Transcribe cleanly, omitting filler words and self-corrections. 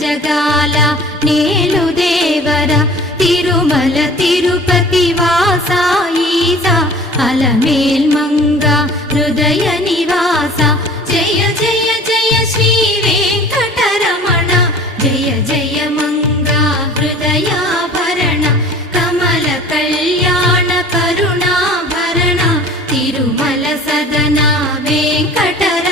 జగాల నేలు దేవర తిరుమల తిరుపతి వాసా ఈసా అలమేల్ మంగ హృదయ నివాస జయ జయ జయ శ్రీ వెంకటరమణ జయ జయ మంగ హృదయాభరణ కమల కళ్యాణ కరుణాభరణ తిరుమల సదన వెంకటరమణ